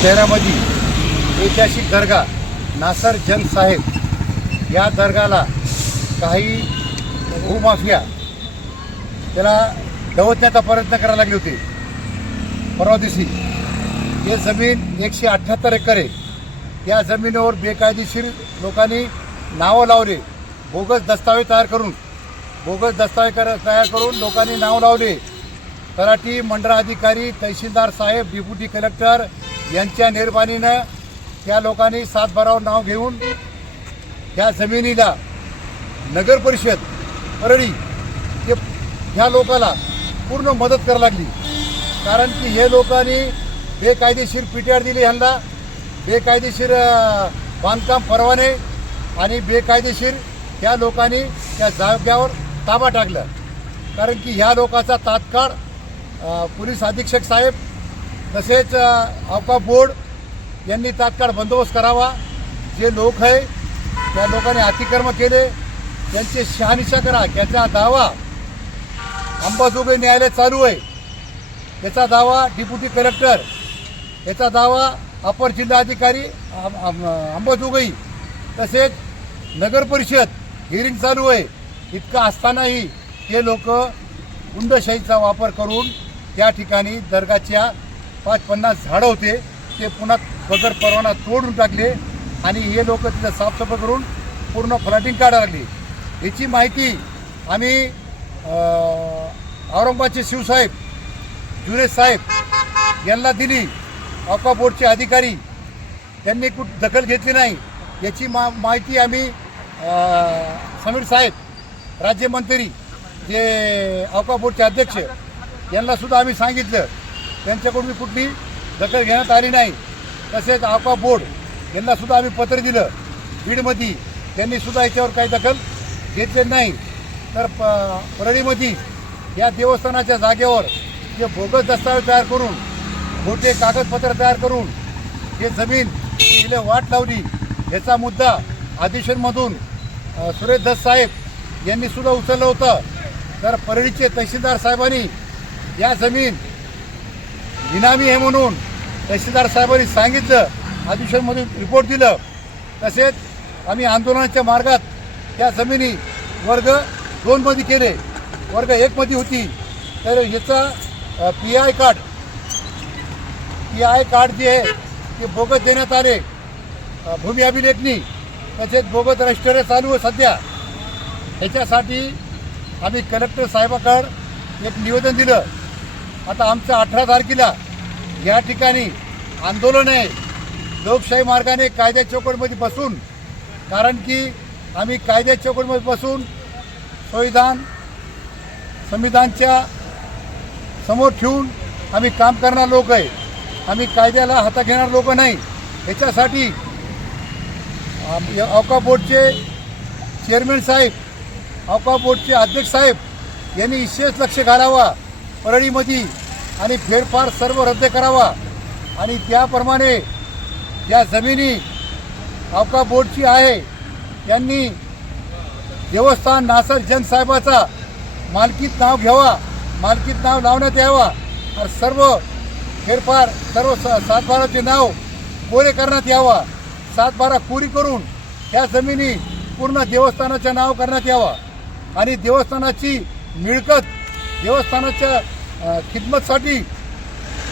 शहरामध्ये ऐतिहासिक दर्गा नासर जंग साहेब या दर्गाला काही भूमाफिया त्याला दवतण्याचा प्रयत्न करायला लागले होते. परवा दिवशी हे जमीन एकशे अठ्ठ्याहत्तर एकर आहे. त्या जमिनीवर बेकायदेशीर लोकांनी नावं लावले. बोगस दस्तावेज तयार करून बोगस दस्तावेज तयार करून लोकांनी नाव लावले. तलाठी मंडळ अधिकारी तहसीलदार साहेब डेप्युटी कलेक्टर यांच्या निर्माणीनं त्या लोकांनी सातबारावर नाव घेऊन त्या जमिनीला नगर परिषद परळी ते ह्या लोकाला पूर्ण मदत करायला लागली. कारण की हे लोकांनी बेकायदेशीर पीटीआर दिली ह्यांना बेकायदेशीर बांधकाम परवाने आणि बेकायदेशीर त्या लोकांनी त्या जाग्यावर ताबा टाकला. कारण की ह्या लोकाचा तात्काळ पोलीस अधीक्षक साहेब तसेच अं, बोर्ड यांनी तात्काळ बंदोबस्त करावा. जे लोक आहे त्या लोकांनी अतिक्रम केले. त्यांचे शहानिशा करा. त्याचा दावा अंबाजोगाई न्यायालय चालू आहे. याचा दावा डिप्युटी कलेक्टर याचा दावा अपर जिल्हाधिकारी अंबाजोगाई तसेच नगर परिषद हिअरिंग चालू आहे. इतकं असतानाही हे लोक गुंडशाहीचा वापर करून त्या ठिकाणी दर्गाच्या पाच पन्नास झाडं होते ते पुन्हा बगर परवाना तोडून टाकले आणि हे लोक तिथं साफसफाई करून पूर्ण फ्लॅटिंग काढायला लागली. याची माहिती आम्ही औरंगाबादचे शिवसाहेब जुरेश साहेब यांना दिली. अक्वा बोर्डचे अधिकारी त्यांनी कुठ दखल घेतली नाही. याची मा माहिती आम्ही समीर साहेब राज्यमंत्री जे अवका बोर्डचे अध्यक्ष यांनासुद्धा आम्ही सांगितलं. त्यांच्याकडून कुठली दखल घेण्यात आली नाही. तसेच अवका बोर्ड यांनासुद्धा आम्ही पत्र दिलं. बीडमध्ये त्यांनीसुद्धा याच्यावर काही दखल घेतले नाही. तर प परळीमध्ये या देवस्थानाच्या जागेवर जे बोगस दस्तावेज तयार करून खोटे कागदपत्र तयार करून हे जमीन तिला वाट लावली याचा मुद्दा आदिशनमधून सुरेश दस साहेब यांनीसुद्धा उचललं होतं. तर परळीचे तहसीलदार साहेबांनी या जमीन इनामी आहे म्हणून तहसीलदार साहेबांनी सांगितलं अधिवेशनमध्ये रिपोर्ट दिलं. तसेच आम्ही आंदोलनाच्या मार्गात त्या जमिनी वर्ग दोनमध्ये केले. वर्ग एकमध्ये होती. तर याचा P I card P I card जे आहे ते बोगत देण्यात आले. भूमी अभिलेखनी. तसेच बोगत रजिस्टर चालू आहे सध्या. ह्याच्यासाठी आम्ही कलेक्टर साहेबाकडं एक निवेदन दिलं. आता आमचं अठरा तारखेला या ठिकाणी आंदोलन आहे. लोकशाही मार्गाने कायद्या चौकटमध्ये बसून कारण की आम्ही कायद्या चौकटमध्ये बसून संविधान संविधानच्या समोर ठेवून आम्ही काम करणार लोक आहे. आम्ही कायद्याला हातात घेणार लोक नाही. याच्यासाठी अवका बोर्डचे चेअरमॅन साहेब अवका बोर्डचे अध्यक्ष साहेब यांनी विशेष लक्ष घालावा. परळीमध्ये आणि फेरफार सर्व रद्द करावा. आणि त्याप्रमाणे या जमिनी अवका बोर्डची आहे त्यांनी देवस्थान नासर जनसाहेबाचा साहेबाचा मालकीत नाव घ्यावा मालकीत नाव लावण्यात यावा. आणि सर्व फेरफार सर्व स सातबाराचे नाव कोरे करण्यात यावा. सातबारा कोरी करून त्या जमिनी पूर्ण देवस्थानाचे नाव करण्यात यावा. आणि देवस्थानाची मिळकत देवस्थानाच्या खिदमतसाठी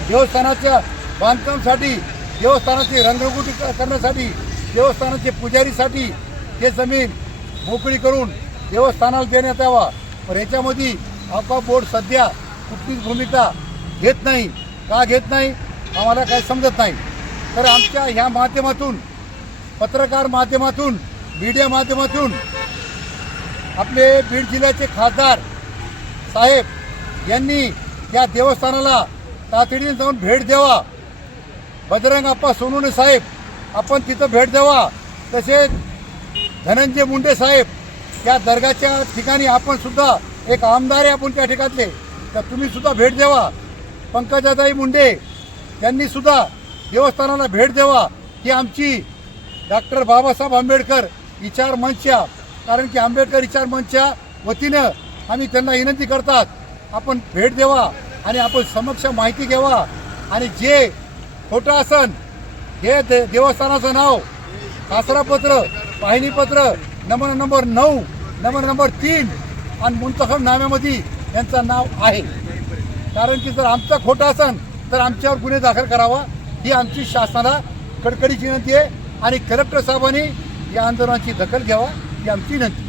देवस्थानाच्या बांधकामसाठी देवस्थानाची रंगरंगोटी करण्यासाठी देवस्थानाचे पुजारीसाठी ते जमीन मोकळी करून देवस्थानाला देण्यात यावा. पण याच्यामध्ये अवका बोर्ड सध्या कुठलीच भूमिका घेत नाही. का घेत नाही? आम्हाला काही समजत नाही. तर आमच्या ह्या माध्यमातून पत्रकार माध्यमातून मीडिया माध्यमातून आपले बीड जिल्ह्याचे खासदार साहेब यांनी त्या देवस्थानाला तातडीने जाऊन भेट द्यावा. बजरंग आप्पा सोनुने साहेब आपण तिथं भेट द्यावा. तसेच धनंजय मुंडे साहेब या दर्गाच्या ठिकाणी आपण सुद्धा एक आमदार आहे आपण त्या ठिकाणले तर तुम्ही सुद्धा भेट द्यावा. पंकजाताई मुंडे यांनी सुद्धा देवस्थानाला भेट द्यावा. ही आमची डॉक्टर बाबासाहेब आंबेडकर विचार मंचच्या कारण की आंबेडकर विचार मंचच्या वतीनं आम्ही त्यांना विनंती करतात आपण भेट द्यावा आणि आपण समक्ष माहिती घ्यावा. आणि जे खोटं असन हे दे देवस्थानाचं नाव कासरापत्र पाहिनीपत्र नंबर नंबर नऊ नंबर नंबर तीन आणि मुंतखब नाम्यामध्ये यांचं नाव आहे. कारण की जर आमचं खोटं असन तर आमच्यावर गुन्हे दाखल करावा. ही आमची शासनाला कडकडीची विनंती आहे. आणि कलेक्टर साहेबांनी या आंदोलनाची दखल घ्यावा. ही आमची विनंती.